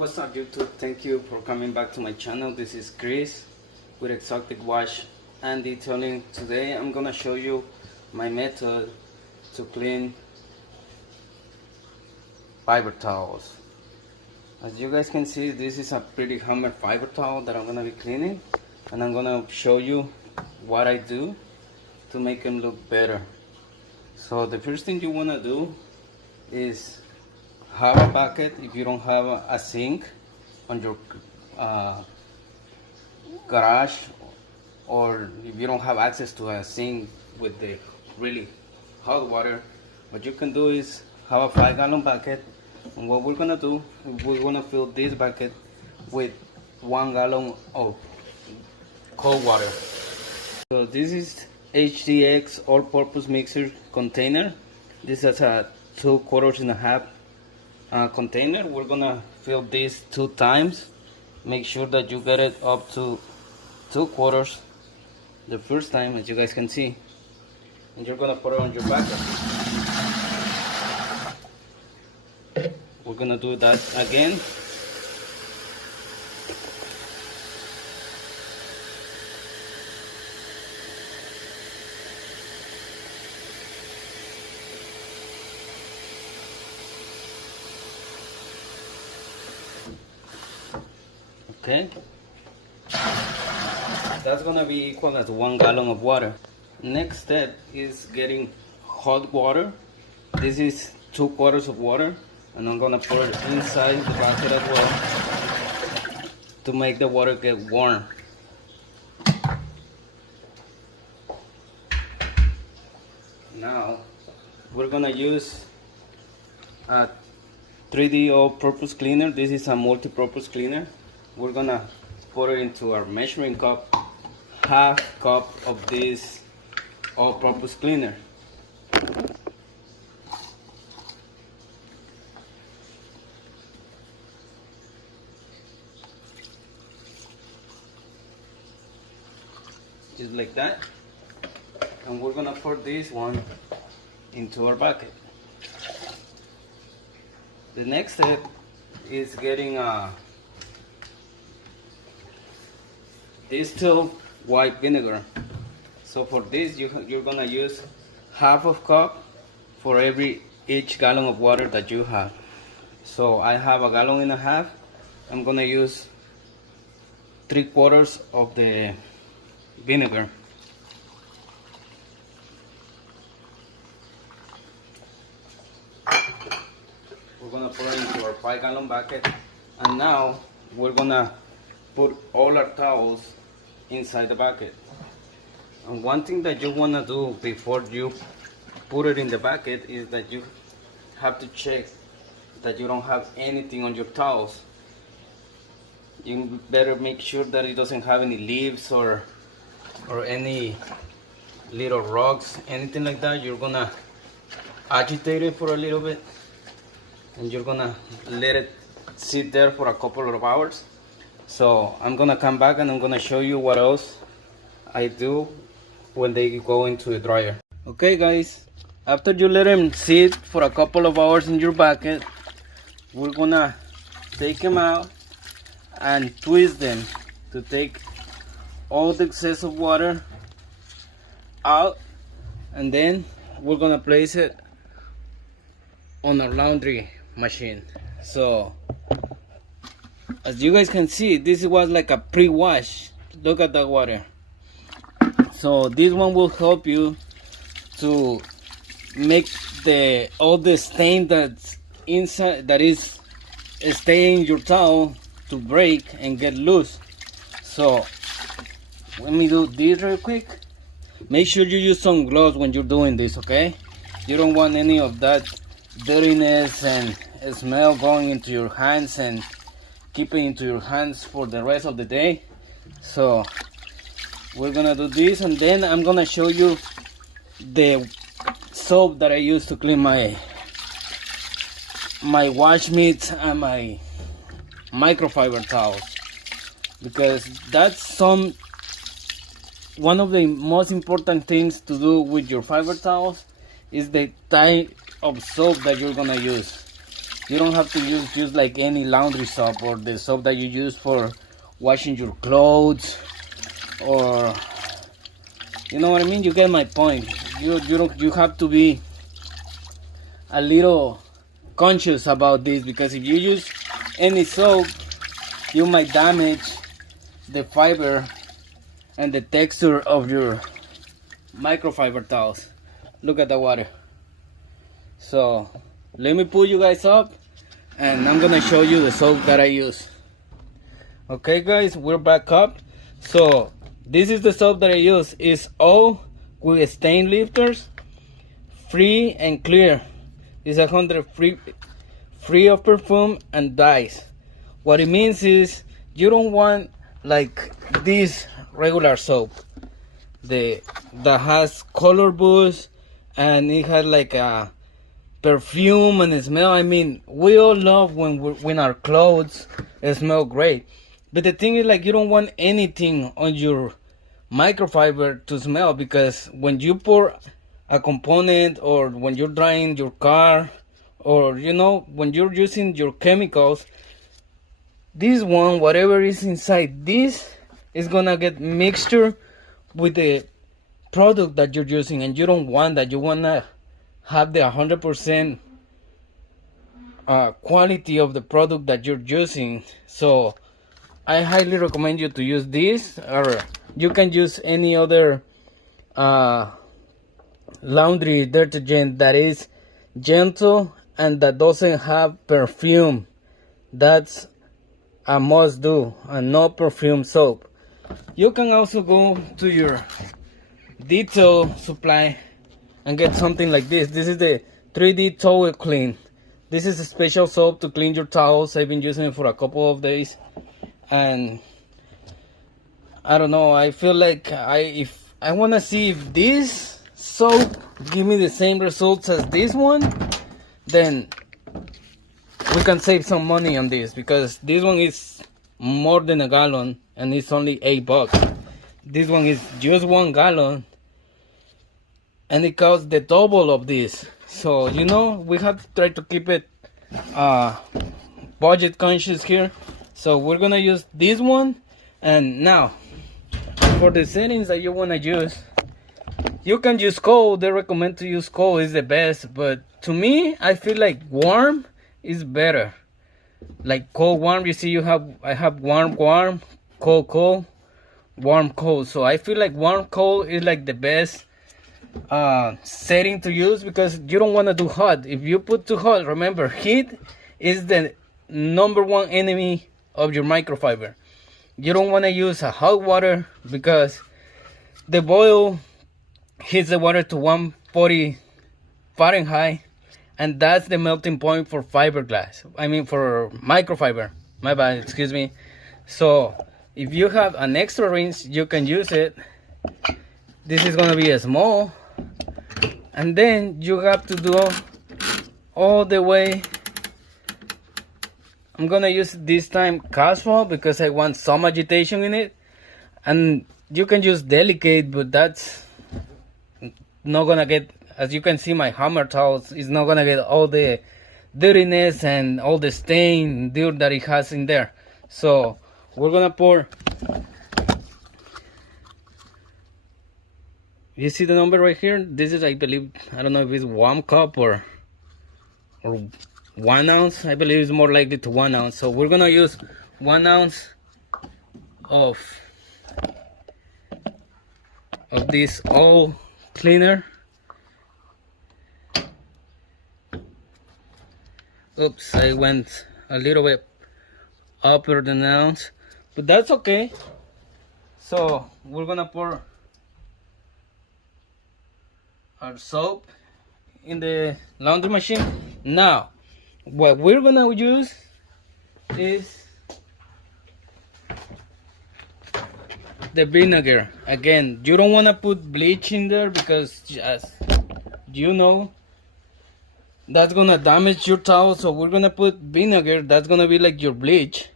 what's up YouTube? Thank you for coming back to my channel. This is Chris with Exotic Wash and Detailing. Today I'm gonna show you my method to clean fiber towels. As you guys can see, this is a pretty hammer fiber towel that I'm gonna be cleaning, and I'm gonna show you what I do to make them look better. So the first thing you wanna do is have a bucket. If you don't have a sink on your garage, or if you don't have access to a sink with the really hot water, what you can do is have a 5-gallon bucket, and what we're gonna do, we're gonna fill this bucket with 1 gallon of cold water. So this is HDX all-purpose mixer container. This is a 2 quarters and a half container. We're gonna fill this 2 times. Make sure that you get it up to 2 quarters the first time, as you guys can see, and you're gonna put it on your bucket. We're gonna do that again. Okay, that's gonna be equal to 1 gallon of water. Next step is getting hot water. This is 2 quarters of water, and I'm gonna pour it inside the bucket as well to make the water get warm. Now we're gonna use a 3D all-purpose cleaner. This is a multi-purpose cleaner. We're gonna put it into our measuring cup, half cup of this all-purpose cleaner. Just like that. And we're gonna pour this one into our bucket. The next step is getting a Distilled white vinegar. So for this, you're gonna use half of cup for each gallon of water that you have. So I have 1.5 gallons. I'm gonna use 3 quarters of the vinegar. We're gonna put it into our 5-gallon bucket, and now we're gonna put all our towels inside the bucket. And one thing that you want to do before you put it in the bucket is that you have to check that you don't have anything on your towels. You better make sure that it doesn't have any leaves or any little rocks, anything like that. You're gonna agitate it for a little bit, and you're gonna let it sit there for a couple of hours. So I'm gonna come back and I'm gonna show you what else I do when they go into the dryer. Okay guys, after you let them sit for a couple of hours in your bucket, we're gonna take them out and twist them to take all the excess of water out, and then we're gonna place it on our laundry machine. So as you guys can see, this was like a pre-wash. Look at that water. So this one will help you to make all the stain that's inside, that is staying in your towel, to break and get loose. So let me do this real quick. Make sure you use some gloves when you're doing this, okay? You don't want any of that dirtiness and smell going into your hands and keeping into your hands for the rest of the day. So we're gonna do this, and then I'm gonna show you the soap that I use to clean my wash mitts and my microfiber towels, because that's one of the most important things to do with your fiber towels is the type of soap that you're gonna use. You don't have to use just like any laundry soap or the soap that you use for washing your clothes, or you know what I mean. You get my point. You have to be a little conscious about this, because if you use any soap, you might damage the fiber and the texture of your microfiber towels. Look at the water. So let me pull you guys up and I'm gonna show you the soap that I use. Okay guys, we're back up. So this is the soap that I use. It's all with stain lifters, free and clear. It's 100 free of perfume and dyes. What it means is you don't want like this regular soap that has color boost and it has like a perfume and smell. I mean, we all love when our clothes smell great, but the thing is, like, you don't want anything on your microfiber to smell, because when you pour a component, or when you're drying your car, or you know, when you're using your chemicals, this one, whatever is inside this, is gonna get mixture with the product that you're using, and you don't want that. You wanna have the 100% quality of the product that you're using. So I highly recommend you to use this, or you can use any other laundry detergent that is gentle and that doesn't have perfume. That's a must do, and no perfume soap. You can also go to your detail supply and get something like this. This is the 3D Towel Kleen. This is a special soap to clean your towels. I've been using it for a couple of days, and I don't know, I feel like if I want to see if this soap give me the same results as this one, then we can save some money on this, because this one is more than a gallon and it's only $8. This one is just 1 gallon and it costs the double of this. So you know, we have to try to keep it budget conscious here. So we're gonna use this one. And now for the settings that you want to use, you can use cold. They recommend to use cold, is the best, but to me, I feel like warm is better. Like cold, warm. You see, I have warm, cold, cold, warm, cold. So I feel like warm, cold is like the best setting to use, because you don't want to do hot. If you put too hot, remember, heat is the #1 enemy of your microfiber. You don't want to use a hot water, because the boil hits the water to 140 Fahrenheit, and that's the melting point for fiberglass. I mean, for microfiber. My bad, excuse me. So if you have an extra rinse, you can use it. This is gonna be a small, and then you have to do all the way. I'm gonna use this time casual because I want some agitation in it, and you can use delicate, but that's not gonna get, as you can see, my hammer towels is not gonna get all the dirtiness and all the stain dirt that it has in there. So we're gonna pour. You see the number right here? This is, I believe, I don't know if it's 1 cup or 1 ounce. I believe it's more likely to 1 ounce. So we're gonna use 1 ounce of this all cleaner. Oops, I went a little bit upper than an ounce, but that's okay. So we're gonna pour our soap in the laundry machine. Now what we're gonna use is the vinegar. Again, you don't want to put bleach in there, because as you know, that's gonna damage your towel. So we're gonna put vinegar. That's gonna be like your bleach,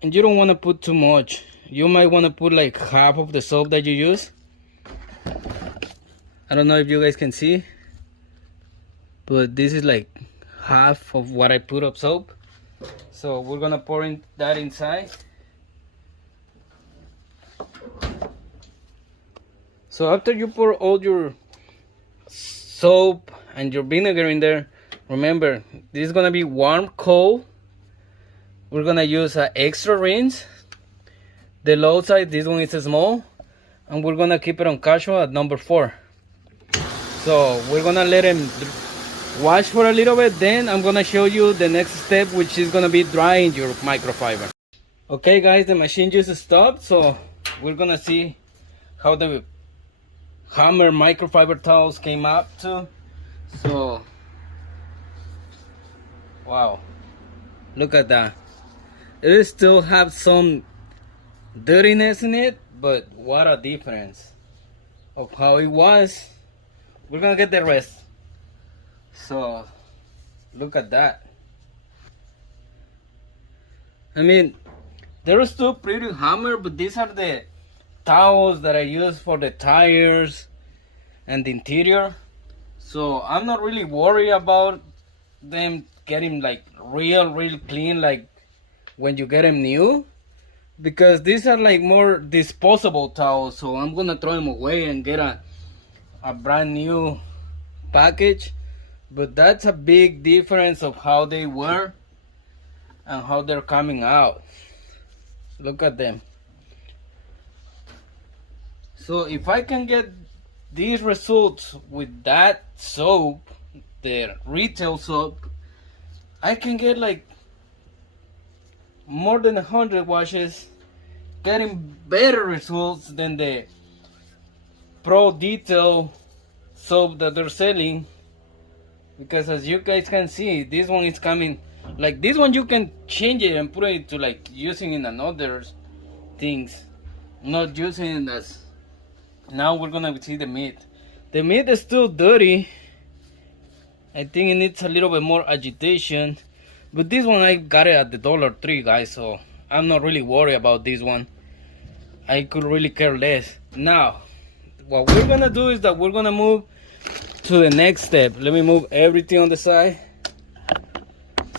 and you don't want to put too much. You might want to put like half of the soap that you use. I don't know if you guys can see, but this is like half of what I put of soap. So we're gonna pour in that inside. So after you pour all your soap and your vinegar in there, remember this is gonna be warm cold. We're gonna use an extra rinse. The low side, this one is small, and we're gonna keep it on casual at number 4. So we're gonna let him wash for a little bit, then I'm gonna show you the next step, which is gonna be drying your microfiber. Okay guys, the machine just stopped, so we're gonna see how the Hammer microfiber towels came up too. So wow, look at that. It still have some dirtiness in it, but what a difference of how it was. We're gonna get the rest. So look at that. I mean, they're still pretty Hammer, but these are the towels that I use for the tires and the interior. So I'm not really worried about them getting like real clean like when you get them new, because these are like more disposable towels. So I'm gonna throw them away and get a brand new package. But that's a big difference of how they were and how they're coming out. Look at them. So if I can get these results with that soap, the retail soap, I can get like more than 100 washes, getting better results than the Pro Detail soap that they're selling. Because as you guys can see, this one is coming like this one. You can change it and put it to like using in another things, not using it as. Now we're gonna see the meat. The meat is still dirty. I think it needs a little bit more agitation, but this one I got it at the Dollar Tree, guys, so I'm not really worried about this one. I could really care less. Now what we're gonna do is that we're gonna move to the next step. Let me move everything on the side.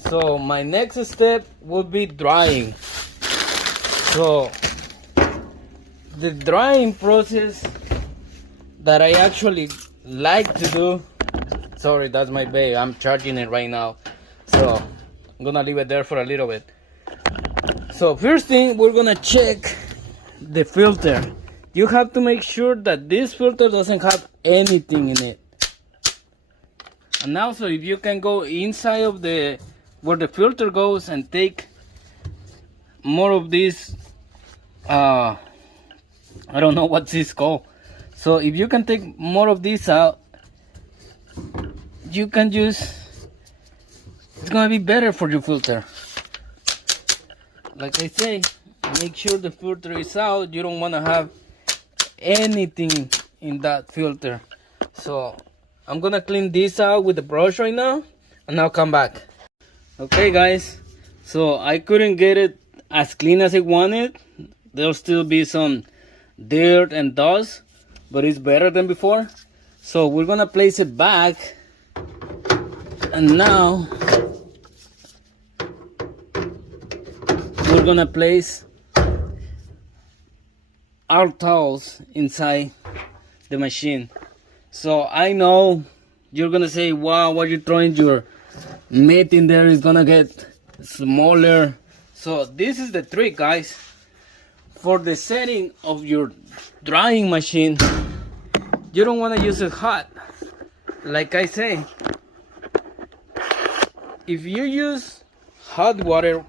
So my next step would be drying. So the drying process that I actually like to do, sorry, that's my babe, I'm charging it right now, so I'm gonna leave it there for a little bit. So first thing, we're gonna check the filter. You have to make sure that this filter doesn't have anything in it. And also, if you can go inside of the where the filter goes and take more of this, I don't know what this called. So if you can take more of this out, you can just, it's gonna be better for your filter. Like I say, make sure the filter is out. You don't want to have anything in that filter. So I'm gonna clean this out with the brush right now, and I'll come back. Okay guys, so I couldn't get it as clean as I wanted. There'll still be some dirt and dust, but it's better than before. So we're gonna place it back, and now we're gonna place our towels inside the machine. So I know you're gonna say, wow, what you're throwing your meat in there is gonna get smaller. So this is the trick, guys. For the setting of your drying machine, you don't want to use it hot. Like I say, if you use hot water,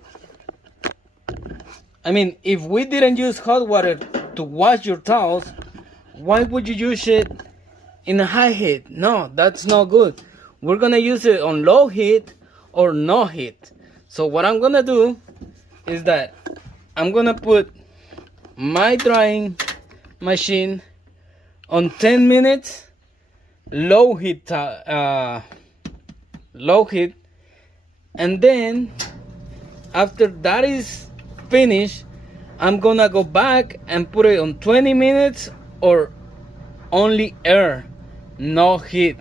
I mean, if we didn't use hot water to wash your towels, why would you use it in a high heat? No, that's not good. We're gonna use it on low heat or no heat. So what I'm gonna do is that I'm gonna put my drying machine on 10 minutes low heat, and then after that is finished, I'm gonna go back and put it on 20 minutes or only air, no heat.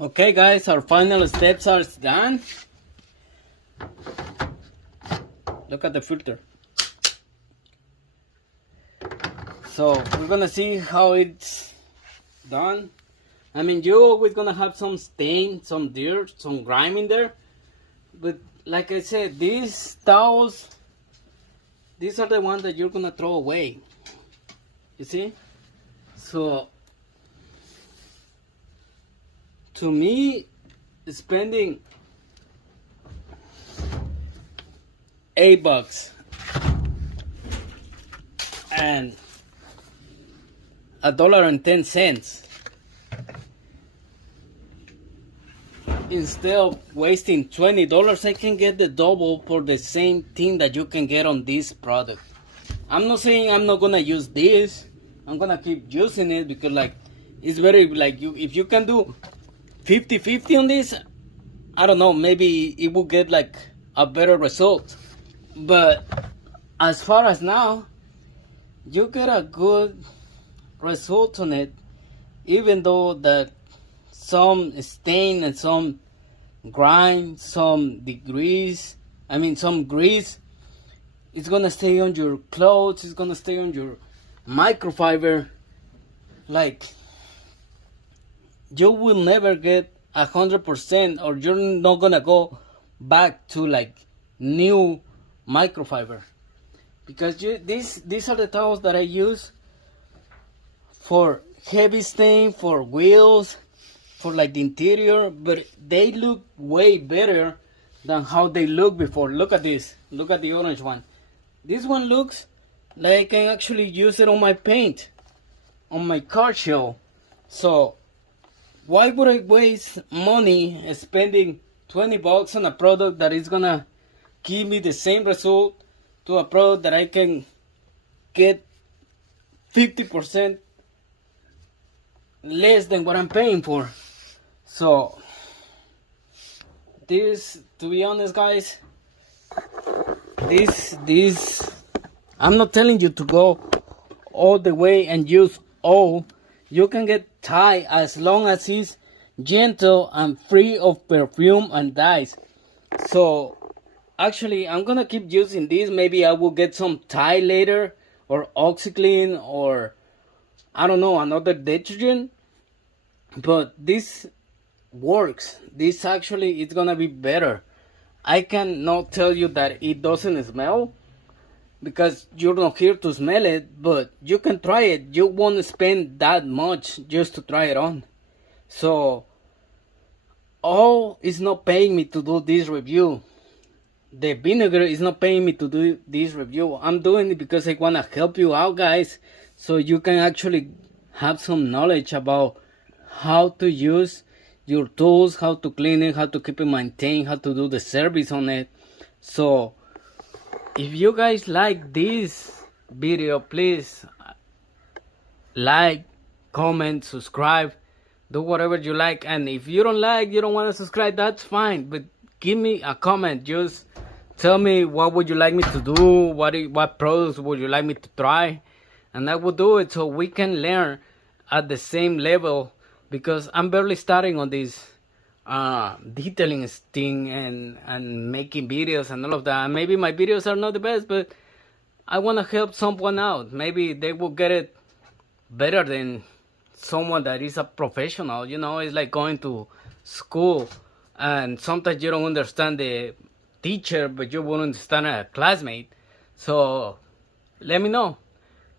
Okay guys, our final steps are done. Look at the filter. So we're gonna see how it's done. I mean, you're always gonna have some stain, some dirt, some grime in there. But like I said, these towels, these are the ones that you're gonna throw away. You see? So to me, spending $8 and $1.10 instead of wasting $20, I can get the double for the same thing that you can get on this product. I'm not saying I'm not gonna use this. I'm gonna keep using it because like it's very like if you can do 50-50 on this, I don't know, maybe it will get like a better result. But as far as now, you get a good result on it, even though that some stain and some grime, some degrees, I mean some grease, it's gonna stay on your clothes, it's gonna stay on your microfiber. Like, you will never get 100%, or you're not gonna go back to like new microfiber, because these are the towels that I use for heavy stain, for wheels, for like the interior, but they look way better than how they look before. Look at this, look at the orange one. This one looks like I can actually use it on my paint, on my car shell. So why would I waste money spending $20 on a product that is gonna give me the same result to a product that I can get 50% less than what I'm paying for? So this, to be honest guys, this I'm not telling you to go all the way and use all. You can get Thai as long as it's gentle and free of perfume and dyes. So actually I'm gonna keep using this. Maybe I will get some Thai later, or OxyClean, or I don't know, another detergent. But this works. This actually is gonna be better. I cannot tell you that it doesn't smell, because you're not here to smell it, but you can try it. You won't spend that much just to try it on. So all is not paying me to do this review. The vinegar is not paying me to do this review. I'm doing it because I want to help you out guys, so you can actually have some knowledge about how to use your tools, how to clean it, how to keep it maintained, how to do the service on it. So if you guys like this video, please like, comment, subscribe, do whatever you like. And if you don't like, you don't want to subscribe, that's fine, but give me a comment. Just tell me what would you like me to do, what products would you like me to try, and I will do it so we can learn at the same level, because I'm barely starting on this detailing thing and making videos and all of that. Maybe my videos are not the best, but I want to help someone out. Maybe they will get it better than someone that is a professional. You know, it's like going to school and sometimes you don't understand the teacher, but you won't understand a classmate. So let me know.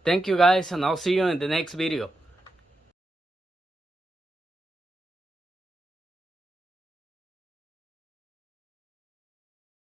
Thank you guys, and I'll see you in the next video.